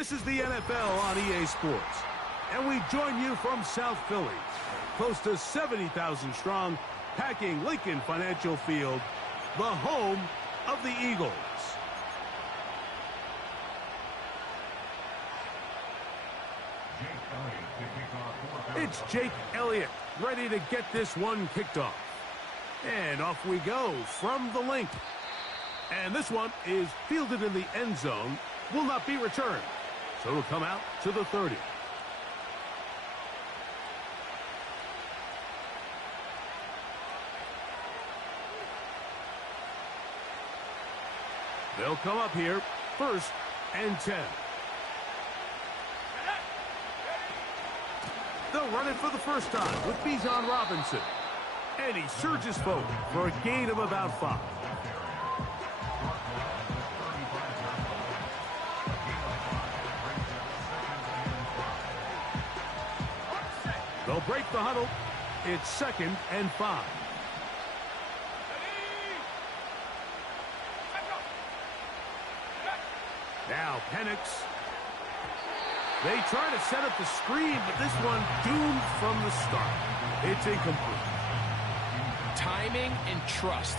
This is the NFL on EA Sports, and we join you from South Philly, close to 70,000 strong, packing Lincoln Financial Field, the home of the Eagles. It's Jake Elliott ready to get this one kicked off. And off we go from the link. And this one is fielded in the end zone, will not be returned. So it'll come out to the 30. They'll come up here, 1st and 10. They'll run it for the first time with Bijan Robinson. And he surges forward for a gain of about 5. They'll break the huddle. It's 2nd and 5. Now Penix. They try to set up the screen, but this one doomed from the start. It's incomplete. Timing and trust.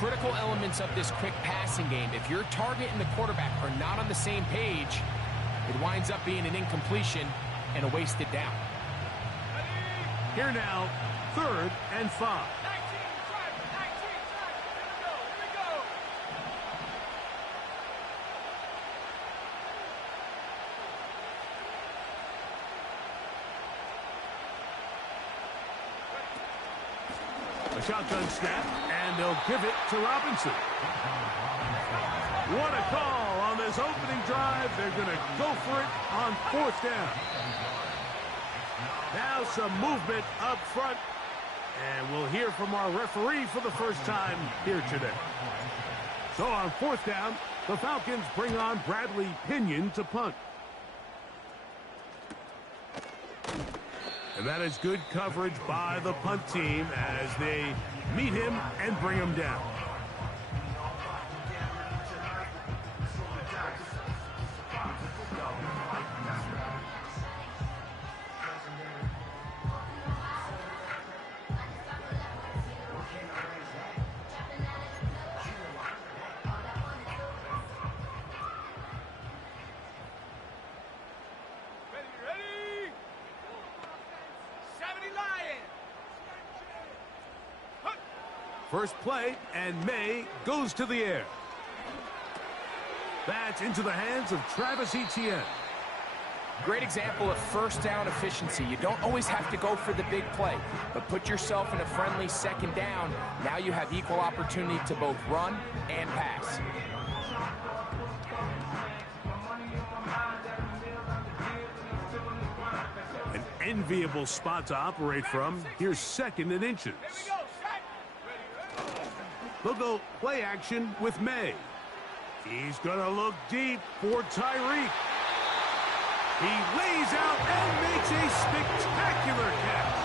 Critical elements of this quick passing game. If your target and the quarterback are not on the same page, it winds up being an incompletion and a wasted down. Here now, 3rd and 5. A shotgun snap, and they'll give it to Robinson. What a call on this opening drive. They're going to go for it on 4th down. Now some movement up front, and we'll hear from our referee for the first time here today. So on 4th down, the Falcons bring on Bradley Pinion to punt. And that is good coverage by the punt team as they meet him and bring him down. First play, and May goes to the air. That's into the hands of Travis Etienne. Great example of first down efficiency. You don't always have to go for the big play, but put yourself in a friendly 2nd down. Now you have equal opportunity to both run and pass. An enviable spot to operate from. Here's 2nd and inches. They'll go play action with May. He's going to look deep for Tyreek. He lays out and makes a spectacular catch.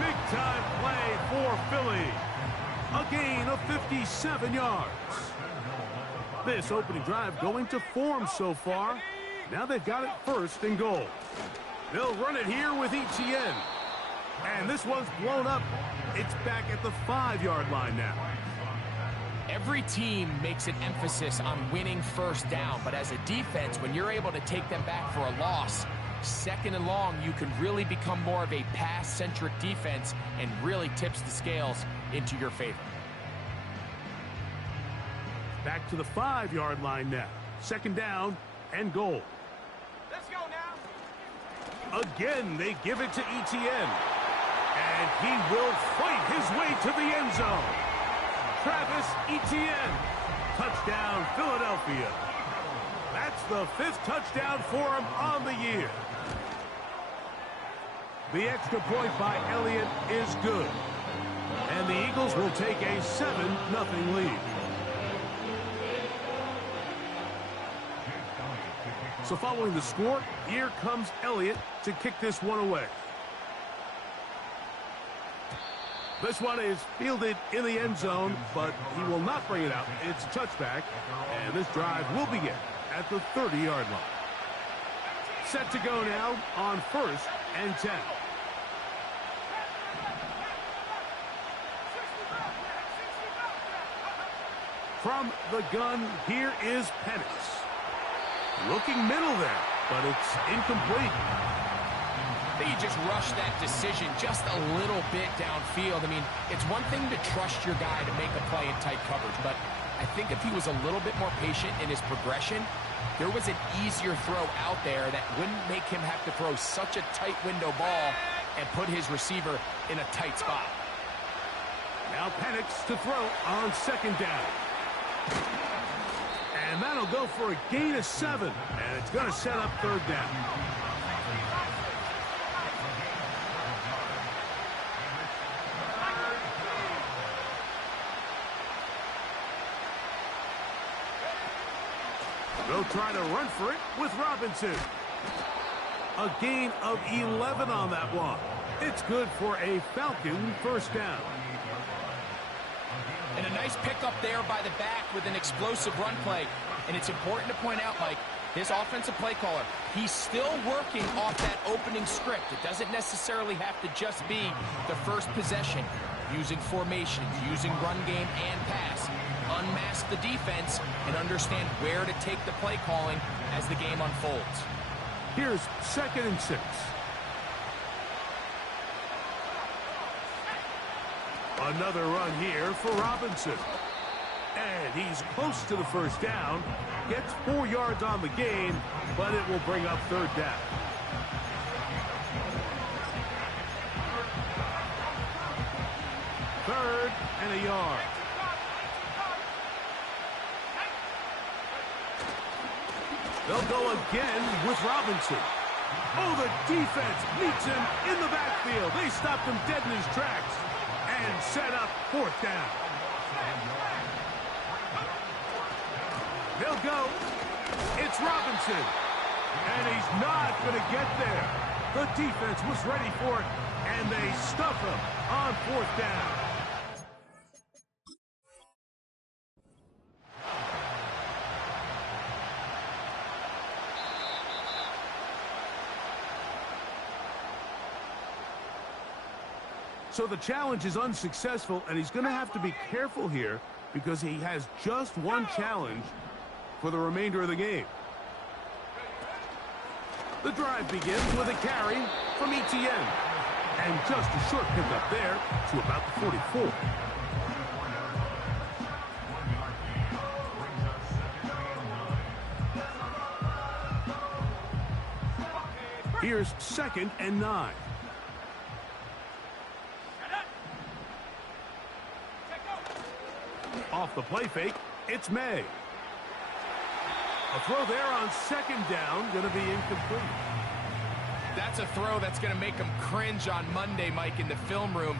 Big-time play for Philly. A gain of 57 yards. This opening drive going to form so far. Now they've got it 1st and goal. They'll run it here with Etienne. And this one's blown up. It's back at the 5-yard line now. Every team makes an emphasis on winning first down, but as a defense, when you're able to take them back for a loss, 2nd and long, you can really become more of a pass-centric defense and really tips the scales into your favor. Back to the 5-yard line now. 2nd down and goal. Let's go now. Again, they give it to Etienne. And he will fight his way to the end zone. Travis Etienne. Touchdown, Philadelphia. That's the 5th touchdown for him on the year. The extra point by Elliott is good. And the Eagles will take a 7-0 lead. So following the score, here comes Elliott to kick this one away. This one is fielded in the end zone, but he will not bring it out. It's a touchback, and this drive will begin at the 30-yard line. Set to go now on 1st and 10. From the gun, here is Penix. Looking middle there, but it's incomplete. I think he just rushed that decision just a little bit downfield. I mean, it's one thing to trust your guy to make a play in tight coverage, but I think if he was a little bit more patient in his progression, there was an easier throw out there that wouldn't make him have to throw such a tight window ball and put his receiver in a tight spot. Now Penix to throw on 2nd down. And that'll go for a gain of 7, and it's going to set up 3rd down. They'll try to run for it with Robinson. A gain of 11 on that one. It's good for a Falcon 1st down. And a nice pickup there by the back with an explosive run play. And it's important to point out, Mike, his offensive play caller, he's still working off that opening script. It doesn't necessarily have to just be the first possession. Using formations, using run game and pass. Unmask the defense and understand where to take the play calling as the game unfolds. Here's 2nd and 6. Another run here for Robinson. And he's close to the 1st down. Gets 4 yards on the gain, but it will bring up 3rd down. Third and a yard. They'll go again with Robinson. Oh, the defense meets him in the backfield. They stopped him dead in his tracks and set up 4th down. They'll go. It's Robinson. And he's not going to get there. The defense was ready for it, and they stuff him on 4th down. So the challenge is unsuccessful, and he's going to have to be careful here because he has just one challenge for the remainder of the game. The drive begins with a carry from Etienne. And just a short pickup there to about the 44. Here's 2nd and 9. Off the play fake, it's May. A throw there on 2nd down, going to be incomplete. That's a throw that's going to make him cringe on Monday, Mike, in the film room.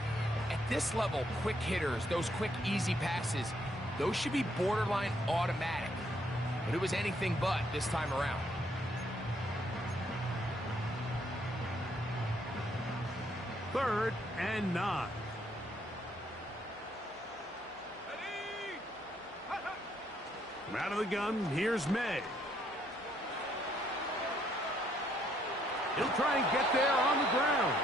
At this level, quick hitters, those quick, easy passes, those should be borderline automatic. But it was anything but this time around. Third and 9. From out of the gun, here's May. He'll try and get there on the ground.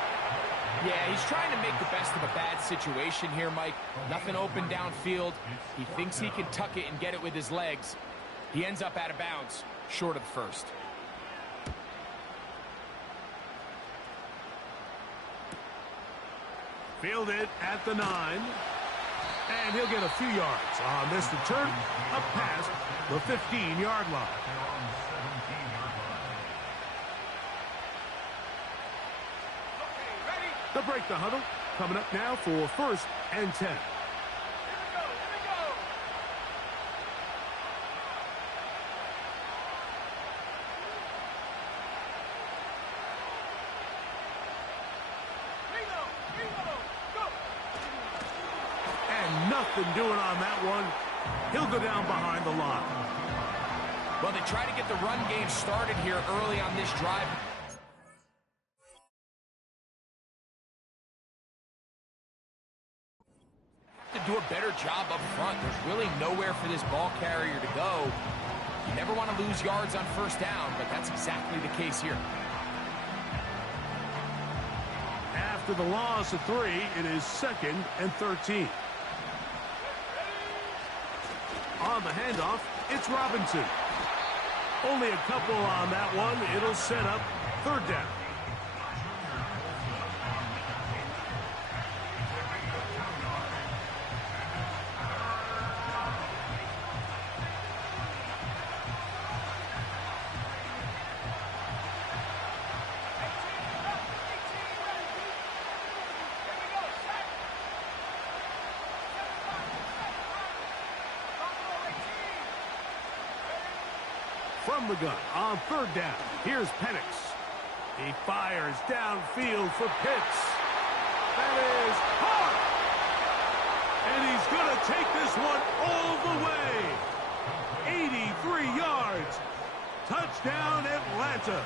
Yeah, he's trying to make the best of a bad situation here, Mike. Nothing open downfield. He thinks he can tuck it and get it with his legs. He ends up out of bounds, short of the 1st. Fielded at the 9. And he'll get a few yards on this return up past the 15-yard line. They'll break the huddle. Coming up now for 1st and 10. Nothing doing on that one. He'll go down behind the line. Well, they try to get the run game started here early on this drive. Have to do a better job up front. There's really nowhere for this ball carrier to go. You never want to lose yards on first down, but that's exactly the case here. After the loss of 3, it is 2nd and 13. On the handoff, it's Robinson. Only a couple on that one. It'll set up 3rd down. From the gun on 3rd down. Here's Penix. He fires downfield for Pitts. That is hard. And he's going to take this one all the way. 83 yards. Touchdown, Atlanta.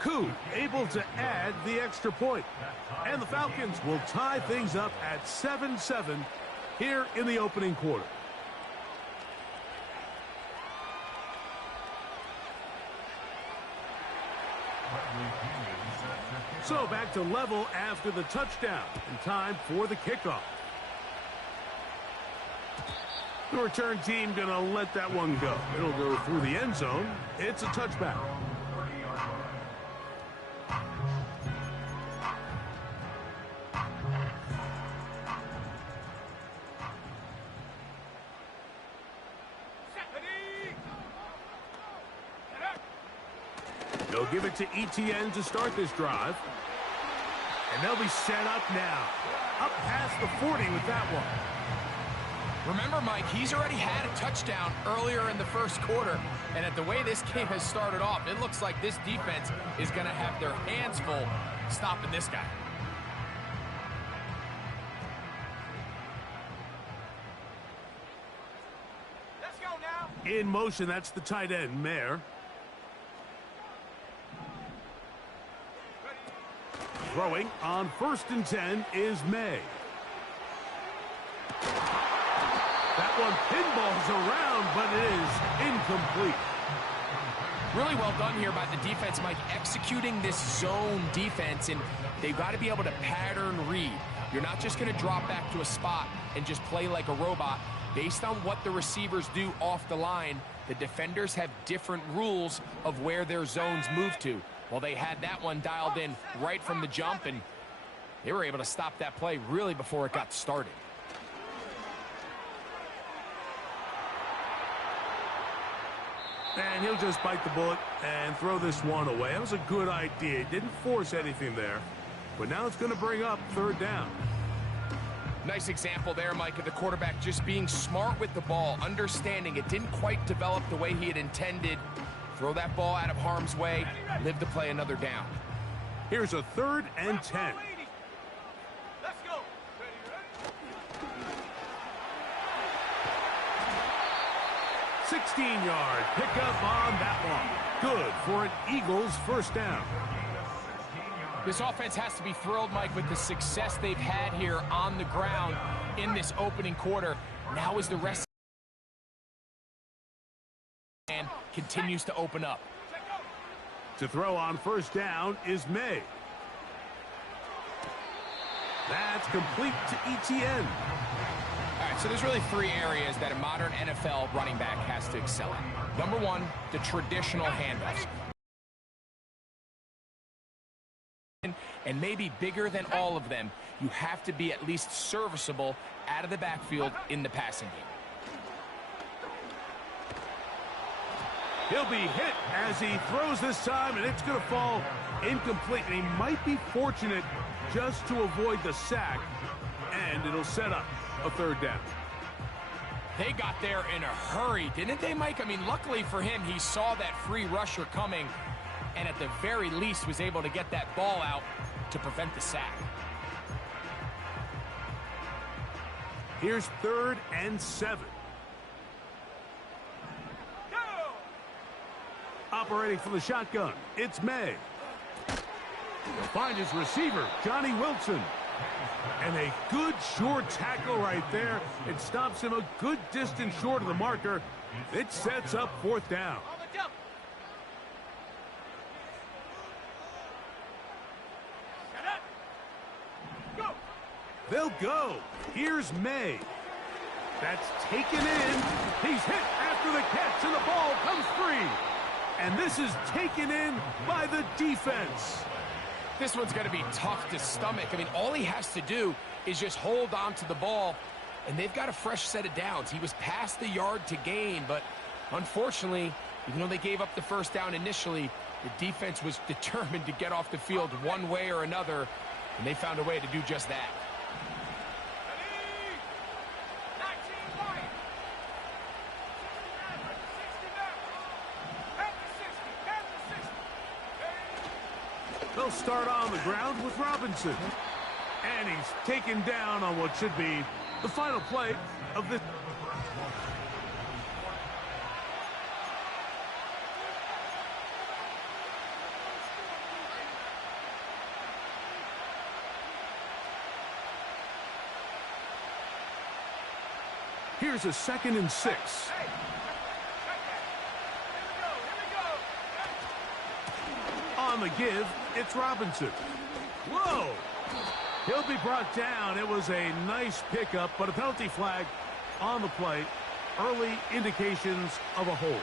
Koo able to add the extra point. And the Falcons will tie things up at 7-7 here in the opening quarter. So back to level after the touchdown, and time for the kickoff. The return team going to let that one go. It'll go through the end zone. It's a touchback. They'll give it to Etienne to start this drive. And they'll be set up now. Up past the 40 with that one. Remember, Mike, he's already had a touchdown earlier in the first quarter. And at the way this game has started off, it looks like this defense is going to have their hands full stopping this guy. Let's go now. In motion, that's the tight end, Mayer. Throwing on 1st and 10 is May. That one pinballs around, but it is incomplete. Really well done here by the defense, Mike, executing this zone defense, and they've got to be able to pattern read. You're not just going to drop back to a spot and just play like a robot. Based on what the receivers do off the line, the defenders have different rules of where their zones move to. Well, they had that one dialed in right from the jump, and they were able to stop that play really before it got started. And he'll just bite the bullet and throw this one away. That was a good idea. He didn't force anything there. But now it's going to bring up 3rd down. Nice example there, Mike, of the quarterback just being smart with the ball, understanding it didn't quite develop the way he had intended. Throw that ball out of harm's way, live to play another down. Here's a 3rd and 10. Let's go. 16-yard pickup on that one. Good for an Eagles 1st down. This offense has to be thrilled, Mike, with the success they've had here on the ground in this opening quarter. Now is the rest and continues to open up. To throw on 1st down is May. That's complete to Etienne. All right, so there's really 3 areas that a modern NFL running back has to excel at. Number 1, the traditional handoffs. And maybe bigger than all of them, you have to be at least serviceable out of the backfield in the passing game. He'll be hit as he throws this time, and it's going to fall incomplete. And he might be fortunate just to avoid the sack, and it'll set up a 3rd down. They got there in a hurry, didn't they, Mike? I mean, luckily for him, he saw that free rusher coming, and at the very least was able to get that ball out to prevent the sack. Here's 3rd and 7. Operating from the shotgun, it's May. He'll find his receiver, Johnny Wilson. And a good short tackle right there. It stops him a good distance short of the marker. It sets up fourth down. On the jump. Set up. Go. They'll go. Here's May. That's taken in. He's hit after the catch, and the ball comes free. And this is taken in by the defense. This one's going to be tough to stomach. I mean, all he has to do is just hold on to the ball, and they've got a fresh set of downs. He was past the yard to gain, but unfortunately, even though they gave up the first down initially, the defense was determined to get off the field one way or another, and they found a way to do just that. They'll start on the ground with Robinson. And he's taken down on what should be the final play of this. Here's a 2nd and 6. On the give, it's Robinson. Whoa! He'll be brought down. It was a nice pickup, but a penalty flag on the play. Early indications of a hold.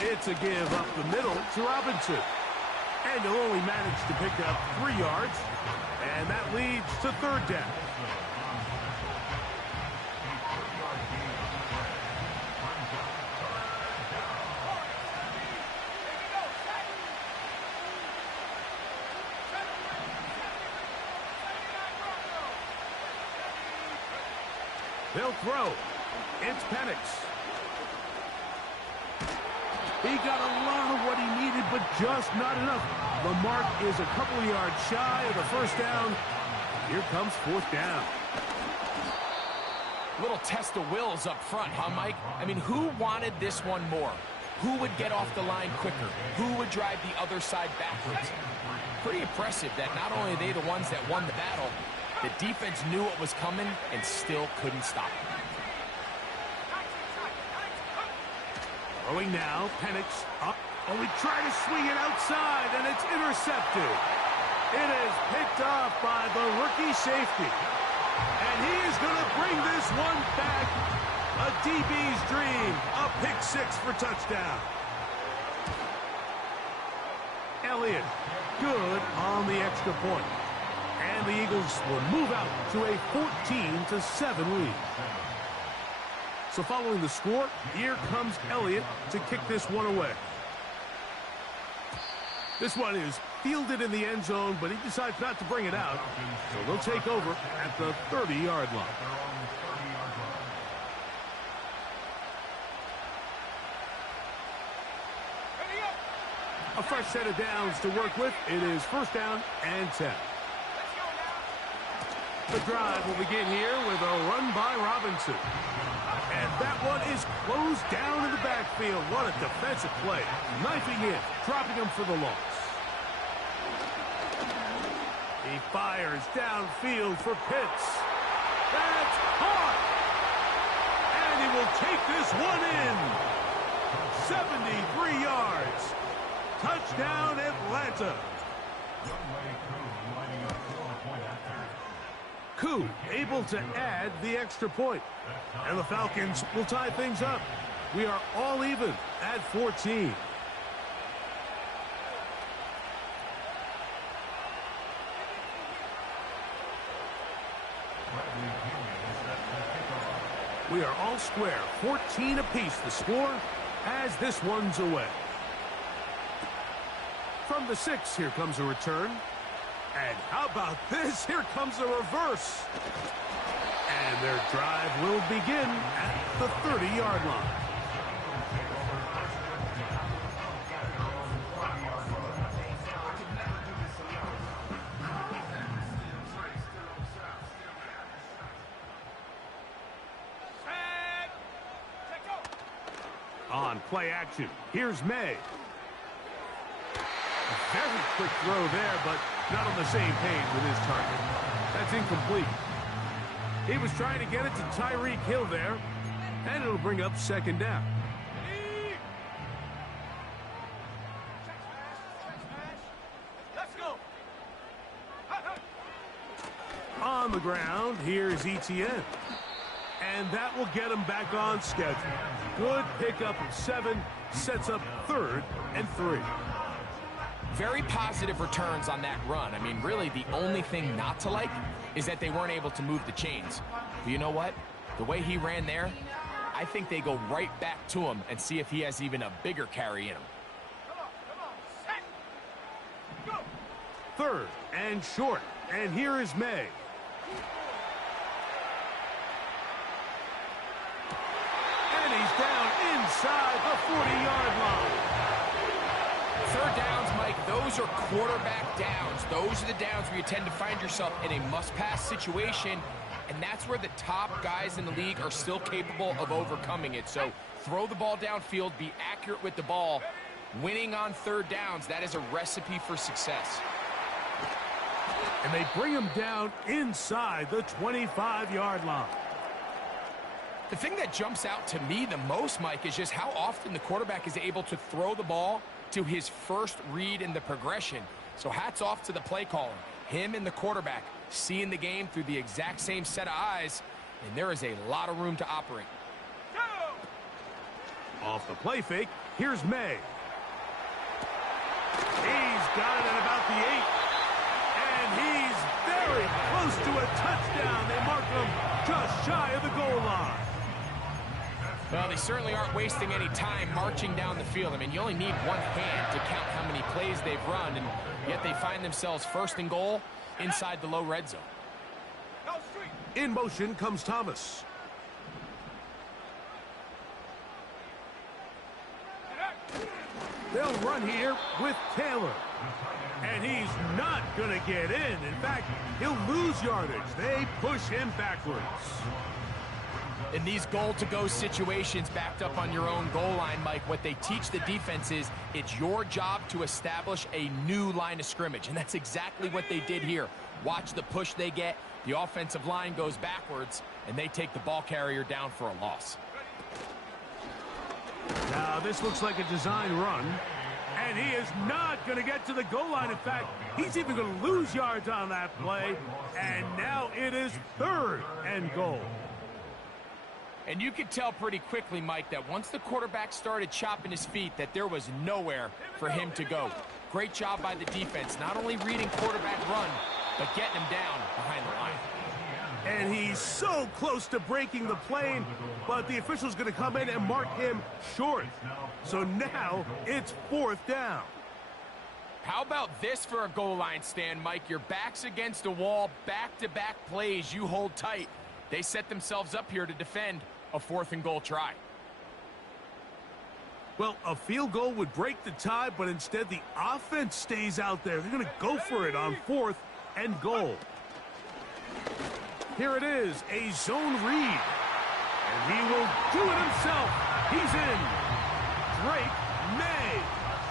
It's a give up the middle to Robinson. And he'll only manage to pick up 3 yards. And that leads to 3rd down. They'll throw. It's Penix. He got a lot of what he needed, but just not enough. The mark is a couple of yards shy of the first down. Here comes 4th down. Little test of wills up front, huh, Mike? I mean, who wanted this one more? Who would get off the line quicker? Who would drive the other side backwards? Pretty impressive that not only are they the ones that won the battle, the defense knew what was coming and still couldn't stop it. Throwing now, Penix up. Oh, he tried to swing it outside, and it's intercepted. It is picked off by the rookie safety. And he is going to bring this one back. A DB's dream. A pick 6 for touchdown. Elliott, good on the extra point. And the Eagles will move out to a 14-7 lead. So following the score, here comes Elliott to kick this one away. This one is fielded in the end zone, but he decides not to bring it out. So they'll take over at the 30-yard line. A fresh set of downs to work with. It is 1st down and 10. The drive will begin here with a run by Robinson. And that one is closed down in the backfield. What a defensive play. Knifing in, dropping him for the loss. He fires downfield for Pitts. That's caught. And he will take this one in. 73 yards. Touchdown, Atlanta. Koo able to add the extra point. And the Falcons will tie things up. We are all even at 14. We are all square. 14 apiece the score as this one's away. From the 6, here comes a return. And how about this? Here comes a reverse. And their drive will begin at the 30-yard line. play action. Here's May. A very quick throw there, but not on the same page with his target. That's incomplete. He was trying to get it to Tyreek Hill there, and it'll bring up second down. Let's go. On the ground, here's Etienne. And that will get him back on schedule. Good pickup of 7, sets up 3rd and 3. Very positive returns on that run. I mean, really, the only thing not to like is that they weren't able to move the chains. But you know what? The way he ran there, I think they go right back to him and see if he has even a bigger carry in him. Come on. Set. Go. 3rd and short. And here is May. And he's down inside the 40-yard line. 3rd downs, Mike, those are quarterback downs. Those are the downs where you tend to find yourself in a must-pass situation, and that's where the top guys in the league are still capable of overcoming it. So throw the ball downfield, be accurate with the ball. Winning on 3rd downs, that is a recipe for success. And they bring him down inside the 25-yard line. The thing that jumps out to me the most, Mike, is just how often the quarterback is able to throw the ball to his first read in the progression. So hats off to the play caller. Him and the quarterback seeing the game through the exact same set of eyes, and there is a lot of room to operate. Go. Off the play fake, here's May. He's got it at about the 8. And he's very close to a touchdown. They mark him just shy of the goal line. Well, they certainly aren't wasting any time marching down the field. I mean, you only need one hand to count how many plays they've run, and yet they find themselves 1st and goal inside the low red zone. Go street. In motion comes Thomas. They'll run here with Taylor. And he's not going to get in. In fact, he'll lose yardage. They push him backwards. In these goal-to-go situations backed up on your own goal line, Mike, what they teach the defense is it's your job to establish a new line of scrimmage, and that's exactly what they did here. Watch the push they get. The offensive line goes backwards, and they take the ball carrier down for a loss. Now, this looks like a design run, and he is not going to get to the goal line. In fact, he's even going to lose yards on that play, and now it is 3rd and goal. And you could tell pretty quickly, Mike, that once the quarterback started chopping his feet, that there was nowhere for him to go. Great job by the defense, not only reading quarterback run, but getting him down behind the line. And he's so close to breaking the plane, but the official's going to come in and mark him short. So now it's 4th down. How about this for a goal line stand, Mike? Your back's against the wall, back-to-back plays, you hold tight. They set themselves up here to defend a 4th and goal try. Well, a field goal would break the tie, but instead the offense stays out there. They're going to go for it on 4th and goal. Here it is, a zone read. And he will do it himself. He's in. Drake May.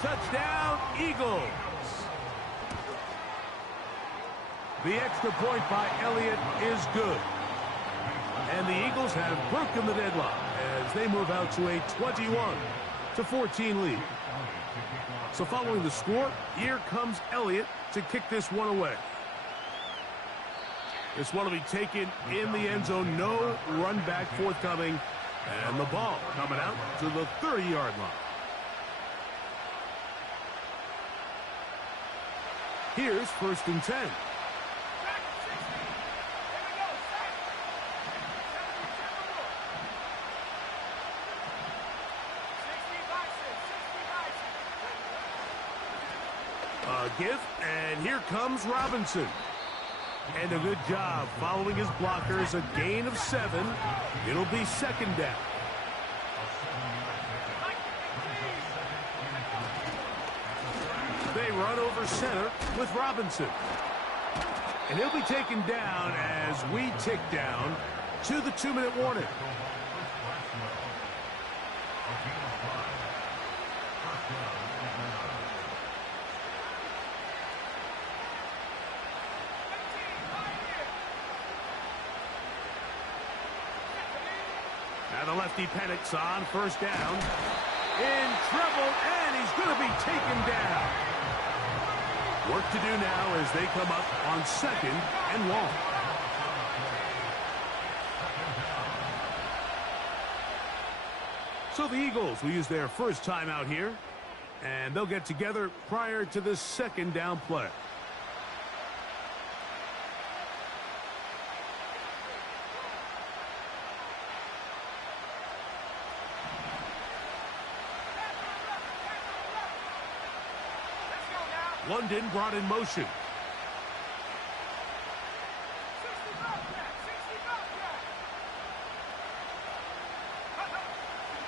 Touchdown, Eagles. The extra point by Elliott is good. And the Eagles have broken the deadlock as they move out to a 21-14 lead. So following the score, here comes Elliott to kick this one away. This one will be taken in the end zone. No run back forthcoming. And the ball coming out to the 30-yard line. Here's 1st and 10. Give, and here comes Robinson. And a good job following his blockers. A gain of 7. It'll be 2nd down. They run over center with Robinson. And he'll be taken down as we tick down to the 2-minute warning. lefty Penix on first down. In trouble, and he's going to be taken down. Work to do now as they come up on 2nd and long. So the Eagles will use their first timeout here, and they'll get together prior to this 2nd down play. London brought in motion.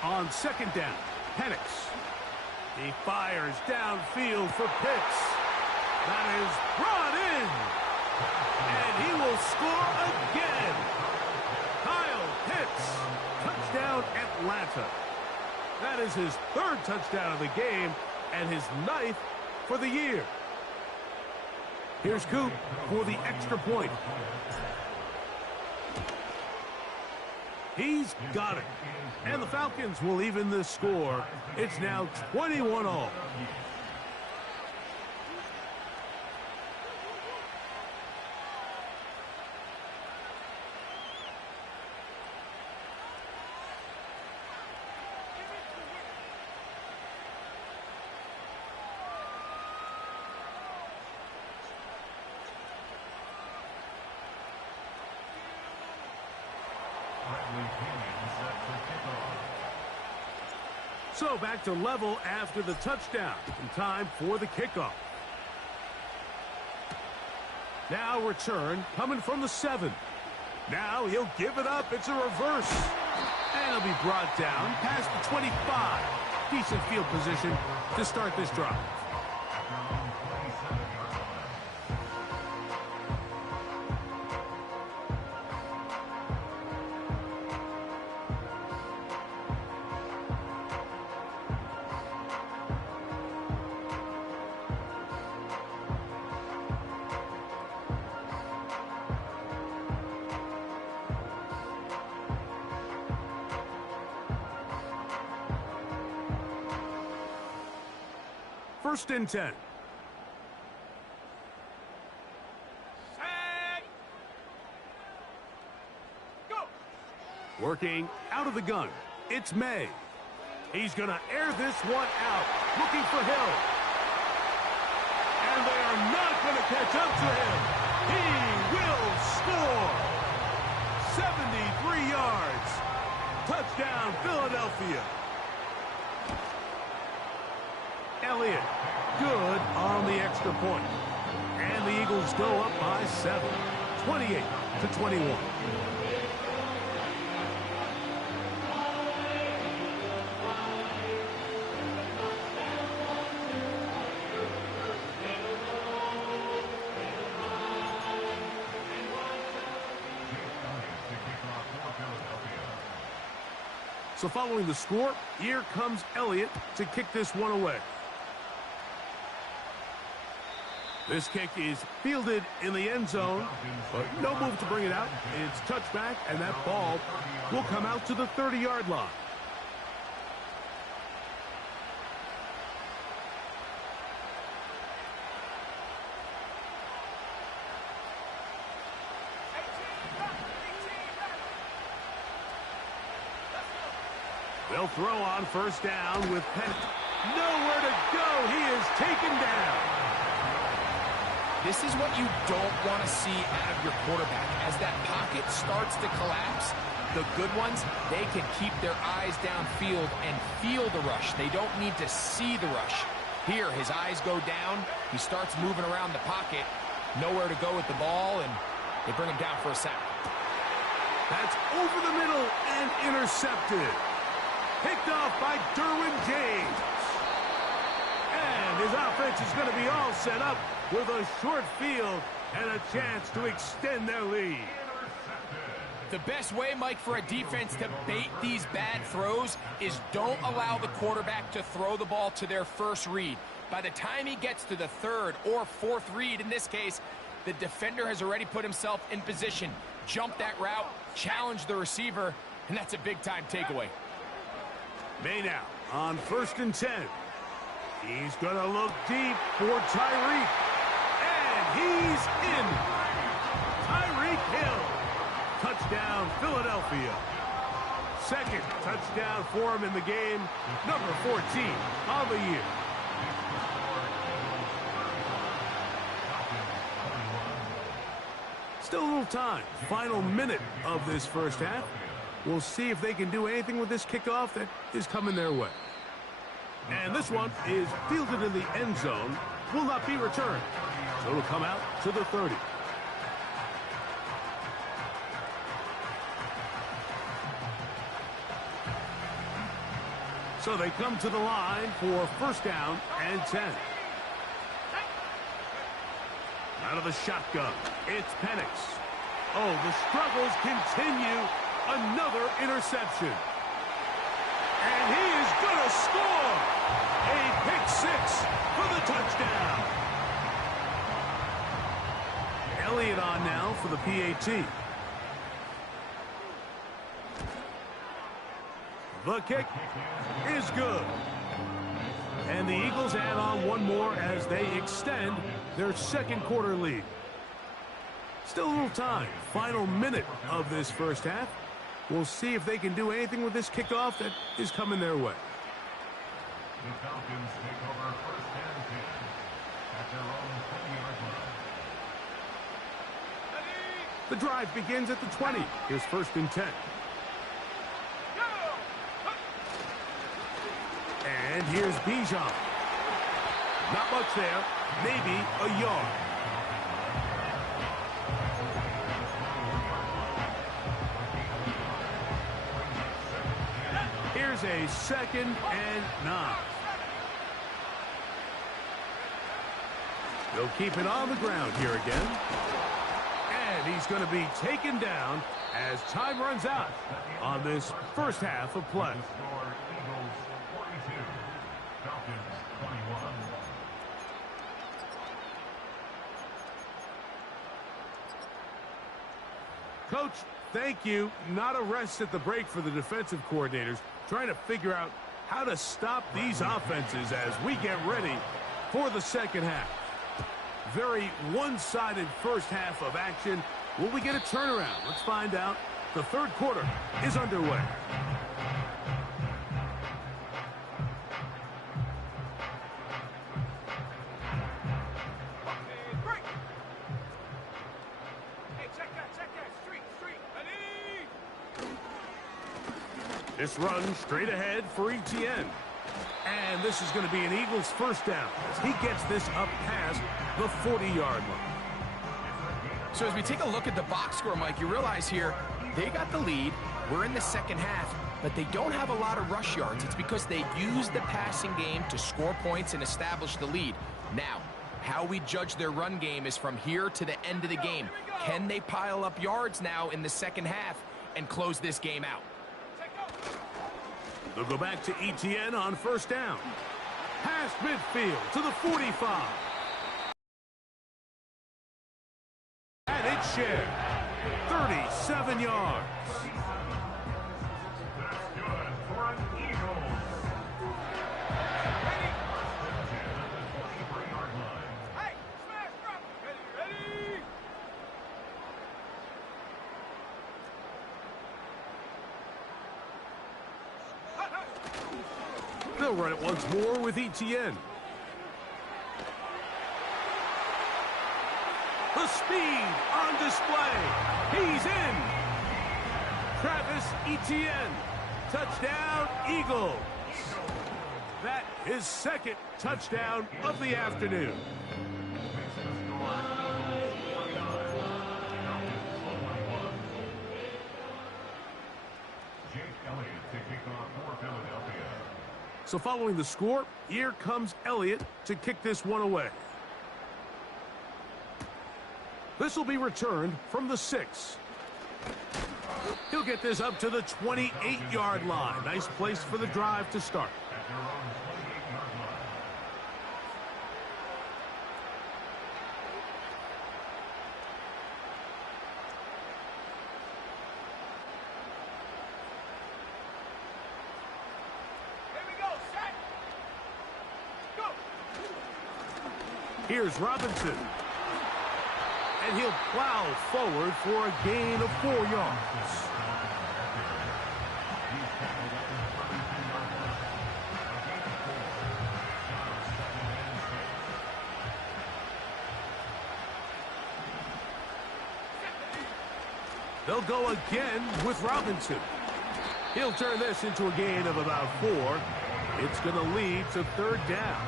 On 2nd down, Penix. He fires downfield for Pitts. That is brought in. And he will score again. Kyle Pitts. Touchdown Atlanta. That is his 3rd touchdown of the game and his 9th for the year. Here's Coop for the extra point. He's got it. And the Falcons will even the score. It's now 21-all. So back to level after the touchdown. And time for the kickoff. Now return coming from the 7. Now he'll give it up. It's a reverse. And he'll be brought down past the 25. Decent field position to start this drive. First and 10. Set. Go. Working out of the gun. It's May. He's going to air this one out. Looking for Hill. And they are not going to catch up to him. He will score. 73 yards. Touchdown, Philadelphia. Elliott, good on the extra point. And the Eagles go up by 7, 28-21. So following the score, here comes Elliott to kick this one away. This kick is fielded in the end zone, but no move to bring it out. It's touchback, and that ball will come out to the 30-yard line. They'll throw on first down with Penix. Nowhere to go. He is taken down. This is what you don't want to see out of your quarterback. As that pocket starts to collapse, the good ones, they can keep their eyes downfield and feel the rush. They don't need to see the rush. Here, his eyes go down. He starts moving around the pocket. Nowhere to go with the ball, and they bring him down for a sack. That's over the middle and intercepted. Picked off by Derwin James. And his offense is going to be all set up with a short field and a chance to extend their lead. The best way, Mike, for a defense to bait these bad throws is don't allow the quarterback to throw the ball to their first read. By the time he gets to the 3rd or 4th read, in this case, the defender has already put himself in position. Jump that route, challenge the receiver, and that's a big-time takeaway. May now on 1st and 10. He's going to look deep for Tyreek. And he's in. Tyreek Hill. Touchdown, Philadelphia. Second touchdown for him in the game. Number 14 on the year. Still a little time. Final minute of this first half. We'll see if they can do anything with this kickoff that is coming their way. And this one is fielded in the end zone. Will not be returned. So it'll come out to the 30. So they come to the line for 1st down and 10. Out of the shotgun, it's Penix. Oh, the struggles continue. Another interception. And he is going to score. A pick 6 for the touchdown. Elliott on now for the PAT. The kick is good. And the Eagles add on one more as they extend their 2nd quarter lead. Still a little time. Final minute of this first half. We'll see if they can do anything with this kickoff that is coming their way. The Falcons take over 1st and 10 at their own 20-yard line. The drive begins at the 20. Here's 1st and 10. And here's Bijan. Not much there. Maybe a yard. Here's a 2nd and 9. They'll keep it on the ground here again. And he's going to be taken down as time runs out on this first half of play. Eagles 42, Falcons 21. Coach, thank you. Not a rest at the break for the defensive coordinators, trying to figure out how to stop these offenses as we get ready for the 2nd half. Very one-sided first half of action. Will we get a turnaround? Let's find out. The 3rd quarter is underway. This run straight ahead for Etienne. And this is going to be an Eagles 1st down as he gets this up past the 40-yard line. So as we take a look at the box score, Mike, you realize here they got the lead. We're in the 2nd half, but they don't have a lot of rush yards. It's because they use the passing game to score points and establish the lead. Now, how we judge their run game is from here to the end of the game. Can they pile up yards now in the 2nd half and close this game out? They'll go back to Etienne on 1st down. Past midfield to the 45. And it's shared. 37 yards. That's good for an Eagles. Ready? 23-yard line. Hey, smash, drop. Ready? They'll run it once more with Etienne. The speed on display. He's in. Travis Etienne. Touchdown, Eagles. That is 2nd touchdown of the afternoon. Jake Elliott to kick off for Philadelphia. So following the score, here comes Elliott to kick this one away. This will be returned from the 6. He'll get this up to the 28-yard line. Nice place for the drive to start. At their own 28-yard line. Here's Robinson. And he'll plow forward for a gain of 4 yards. They'll go again with Robinson. He'll turn this into a gain of about 4. It's going to lead to 3rd down.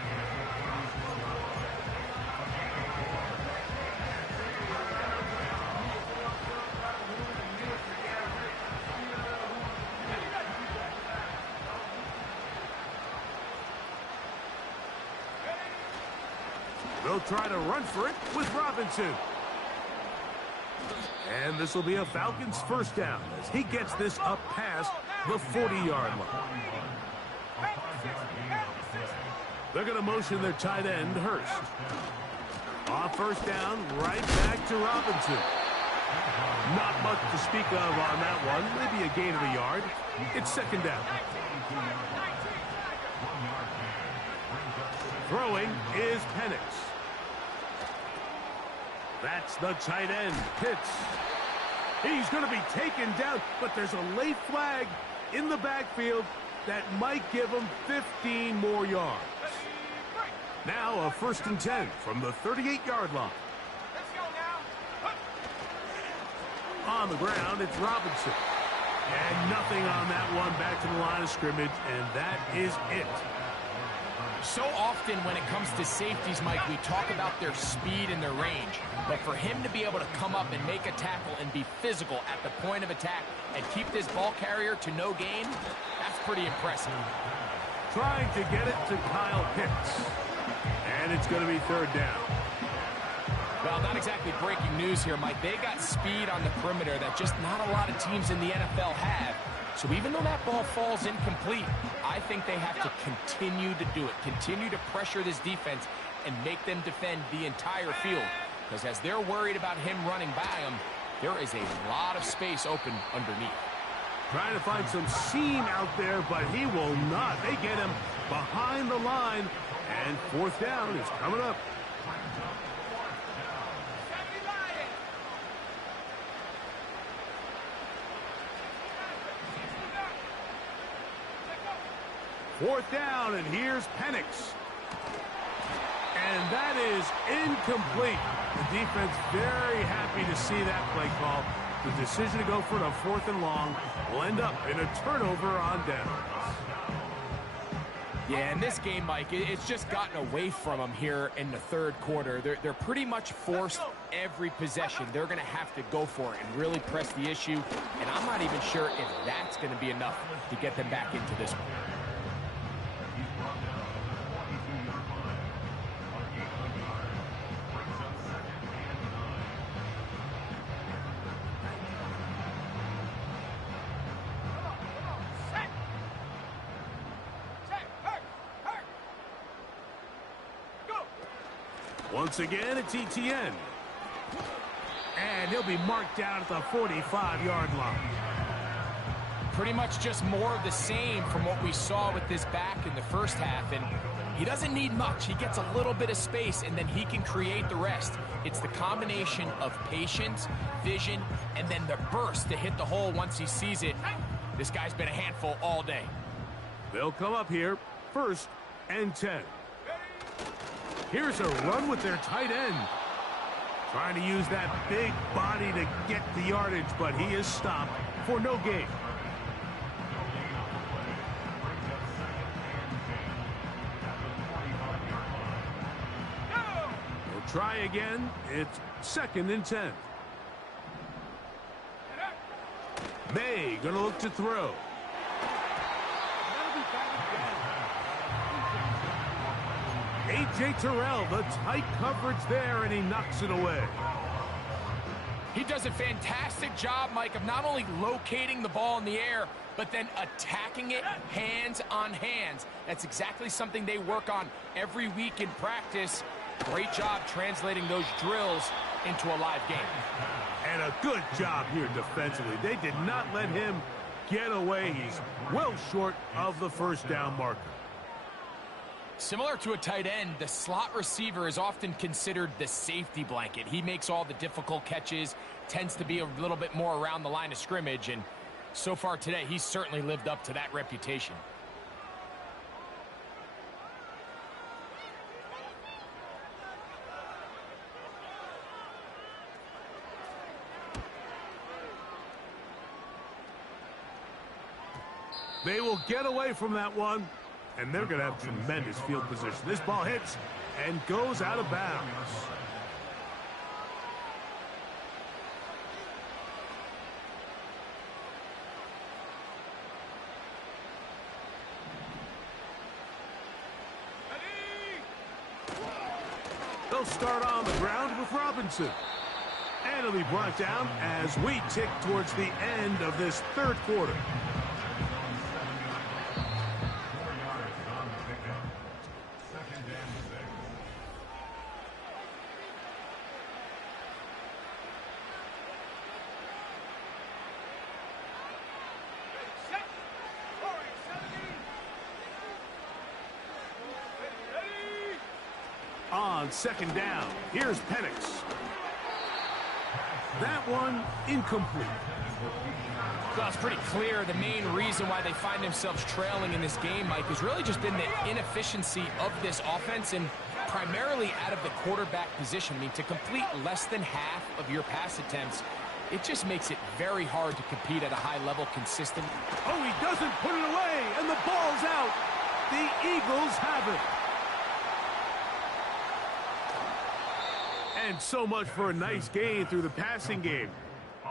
They'll try to run for it with Robinson. And this will be a Falcons 1st down as he gets this up past the 40-yard line. They're going to motion their tight end, Hurst. On 1st down, right back to Robinson. Not much to speak of on that one. Maybe a gain of a yard. It's 2nd down. Throwing is Penix. That's the tight end, Pitts. He's going to be taken down, but there's a late flag in the backfield that might give him 15 more yards. Now a 1st and 10 from the 38-yard line. On the ground, it's Robinson. And nothing on that one, back to the line of scrimmage, and that is it. So often when it comes to safeties, Mike, we talk about their speed and their range. But for him to be able to come up and make a tackle and be physical at the point of attack and keep this ball carrier to no gain, that's pretty impressive. Trying to get it to Kyle Pitts. And it's going to be 3rd down. Well, not exactly breaking news here, Mike. They got speed on the perimeter that just not a lot of teams in the NFL have. So even though that ball falls incomplete, I think they have to continue to do it. Continue to pressure this defense and make them defend the entire field. Because as they're worried about him running by them, there is a lot of space open underneath. Trying to find some seam out there, but he will not. They get him behind the line. And 4th down is coming up. Fourth down, and here's Penix. And that is incomplete. The defense very happy to see that play call. The decision to go for it on 4th and long will end up in a turnover on downs. Yeah, in this game, Mike, it's just gotten away from them here in the 3rd quarter. They're pretty much forced every possession. They're going to have to go for it and really press the issue. And I'm not even sure if that's going to be enough to get them back into this one. Once again, it's ETN. And he'll be marked down at the 45-yard line. Pretty much just more of the same from what we saw with this back in the 1st half. And he doesn't need much. He gets a little bit of space, and then he can create the rest. It's the combination of patience, vision, and then the burst to hit the hole once he sees it. This guy's been a handful all day. They'll come up here, 1st and 10. Here's a run with their tight end. Trying to use that big body to get the yardage, but he is stopped for no gain. We'll try again. It's 2nd and 10. May gonna look to throw. A.J. Terrell, the tight coverage there, and he knocks it away. He does a fantastic job, Mike, of not only locating the ball in the air, but then attacking it hands on hands. That's exactly something they work on every week in practice. Great job translating those drills into a live game. And a good job here defensively. They did not let him get away. He's well short of the 1st down marker. Similar to a tight end, the slot receiver is often considered the safety blanket. He makes all the difficult catches, tends to be a little bit more around the line of scrimmage, and so far today, he's certainly lived up to that reputation. They will get away from that one, and they're going to have tremendous field position. This ball hits and goes out of bounds. They'll start on the ground with Robinson. And it'll be brought down as we tick towards the end of this third quarter. On second down, here's Penix. That one incomplete. Well, it's pretty clear the main reason why they find themselves trailing in this game, Mike, has really just been the inefficiency of this offense and primarily out of the quarterback position. I mean, to complete less than half of your pass attempts, it just makes it very hard to compete at a high level consistently. Oh, he doesn't put it away, and the ball's out. The Eagles have it. And so much for a nice gain through the passing game.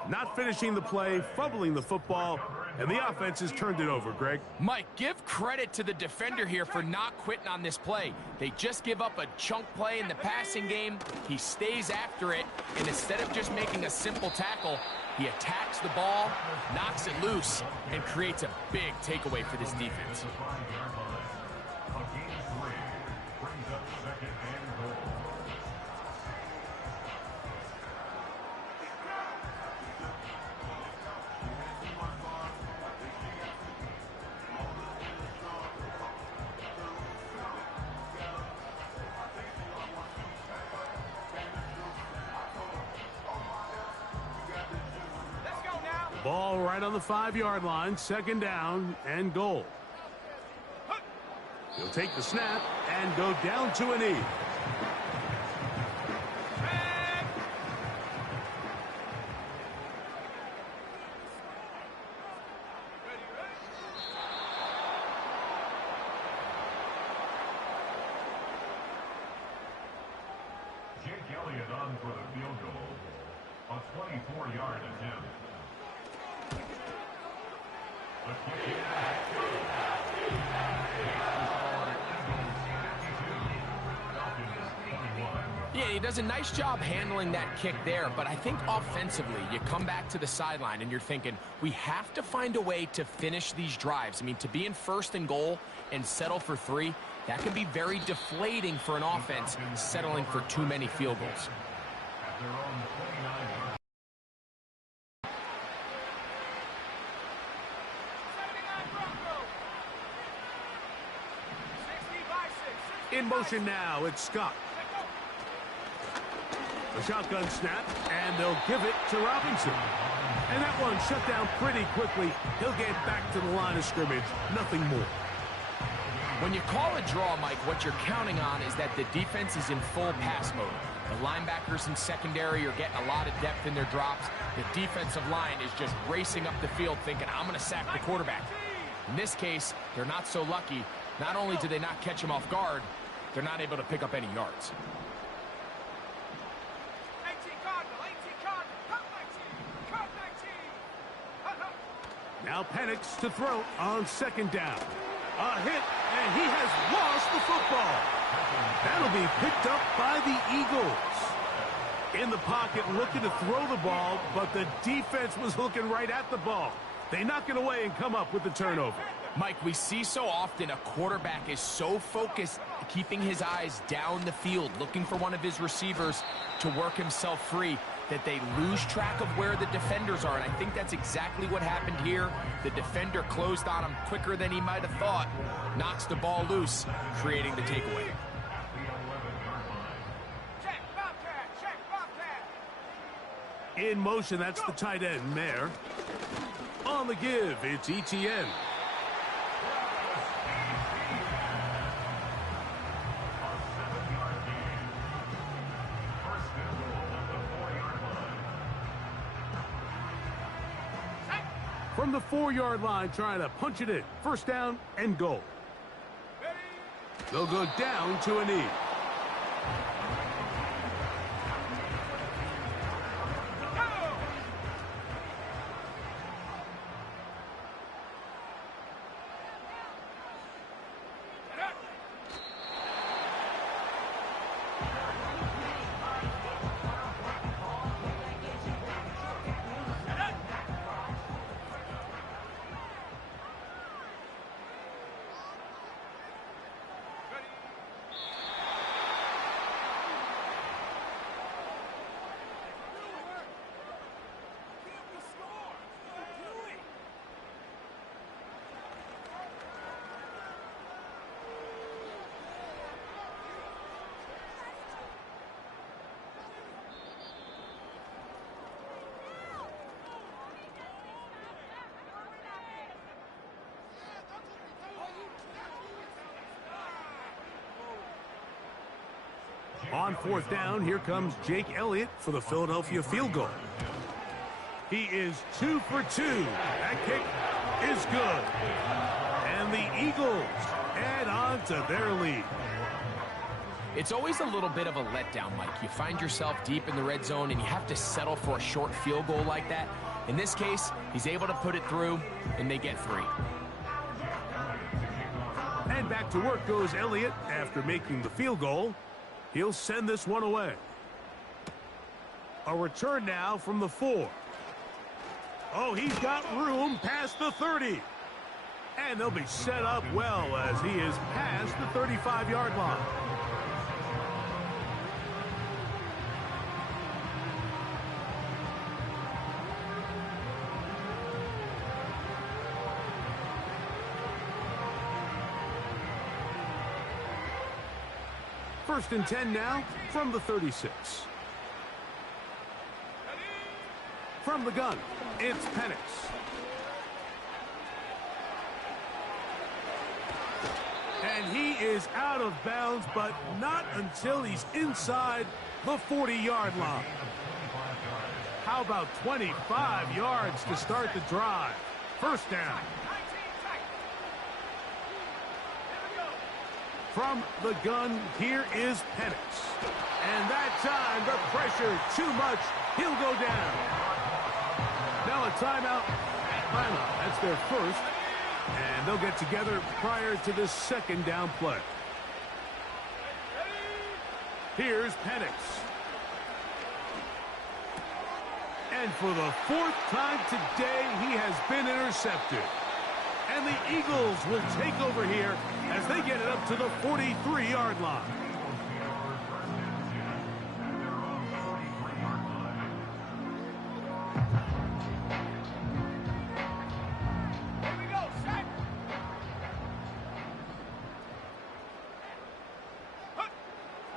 Not finishing the play, fumbling the football, and the offense has turned it over, Greg. Mike, give credit to the defender here for not quitting on this play. They just give up a chunk play in the passing game. He stays after it, and instead of just making a simple tackle, he attacks the ball, knocks it loose, and creates a big takeaway for this defense. Ball right on the 5-yard line, second down and goal. He'll take the snap and go down to a knee. Jake Elliott on for the field goal. A 24-yard attempt. Yeah, he does a nice job handling that kick there, but I think offensively, you come back to the sideline and you're thinking, we have to find a way to finish these drives. I mean, to be in first and goal and settle for 3, that can be very deflating for an offense settling for too many field goals. In motion now, it's Scott. A shotgun snap, and they'll give it to Robinson. And that one shut down pretty quickly. He'll get back to the line of scrimmage. Nothing more. When you call a draw, Mike, what you're counting on is that the defense is in full pass mode. The linebackers in secondary are getting a lot of depth in their drops. The defensive line is just racing up the field thinking, I'm going to sack the quarterback. In this case, they're not so lucky. Not only do they not catch him off guard, they're not able to pick up any yards. Now Penix to throw on second down. A hit, and he has lost the football. That'll be picked up by the Eagles. In the pocket, looking to throw the ball, but the defense was looking right at the ball. They knock it away and come up with the turnover. Mike, we see so often a quarterback is so focused, keeping his eyes down the field, looking for one of his receivers to work himself free. that they lose track of where the defenders are, and I think that's exactly what happened here. The defender closed on him quicker than he might have thought, knocks the ball loose, creating the takeaway. Check, Bobcat, check, Bobcat. In motion, that's the tight end, Mayer. On the give, it's Etienne. From the 4-yard line, trying to punch it in. First down and goal. They'll go down to a knee. On fourth down, here comes Jake Elliott for the Philadelphia field goal. He is 2 for 2. That kick is good. And the Eagles add on to their lead. It's always a little bit of a letdown, Mike. You find yourself deep in the red zone and you have to settle for a short field goal like that. In this case, he's able to put it through, and they get 3. And back to work goes Elliott after making the field goal. He'll send this one away. A return now from the 4. Oh, he's got room past the 30. And they'll be set up well as he is past the 35-yard line. First and 10 now from the 36. From the gun, it's Penix. And he is out of bounds, but not until he's inside the 40-yard line. How about 25 yards to start the drive? First down. From the gun, here is Penix. And that time, the pressure too much. He'll go down. Now a timeout. Atlanta, that's their first. And they'll get together prior to the second down play. Here's Penix. And for the 4th time today, he has been intercepted. And the Eagles will take over here as they get it up to the 43-yard line.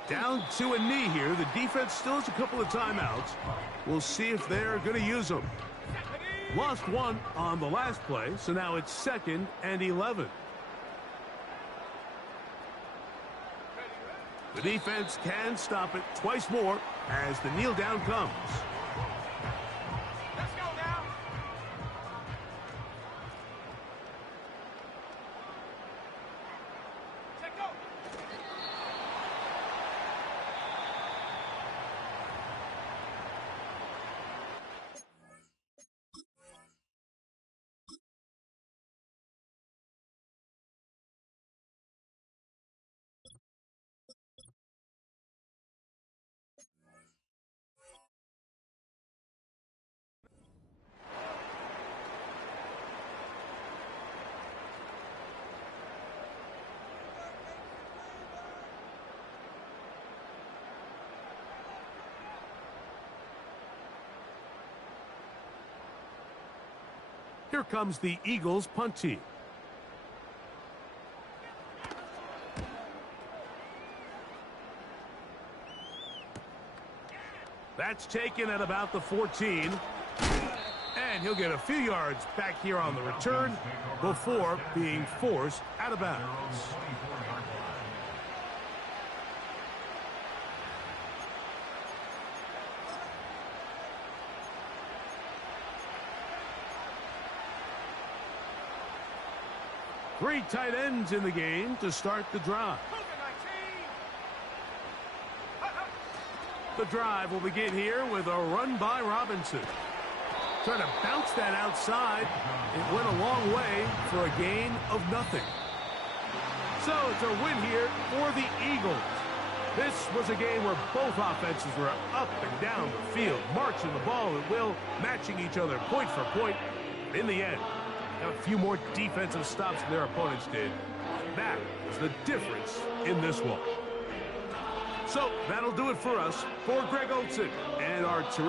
Down to a knee here. The defense still has a couple of timeouts. We'll see if they're going to use them. Lost one on the last play, so now it's 2nd and 11. The defense can stop it twice more as the kneel down comes. Here comes the Eagles punt team. That's taken at about the 14. And he'll get a few yards back here on the return before being forced out of bounds. Three tight ends in the game to start the drive. The drive will begin here with a run by Robinson. Trying to bounce that outside. It went a long way for a gain of nothing. So it's a win here for the Eagles. This was a game where both offenses were up and down the field, marching the ball at will, matching each other point for point. In the end, got a few more defensive stops than their opponents did. That was the difference in this one. So that'll do it for us. For Greg Olsen and our terrific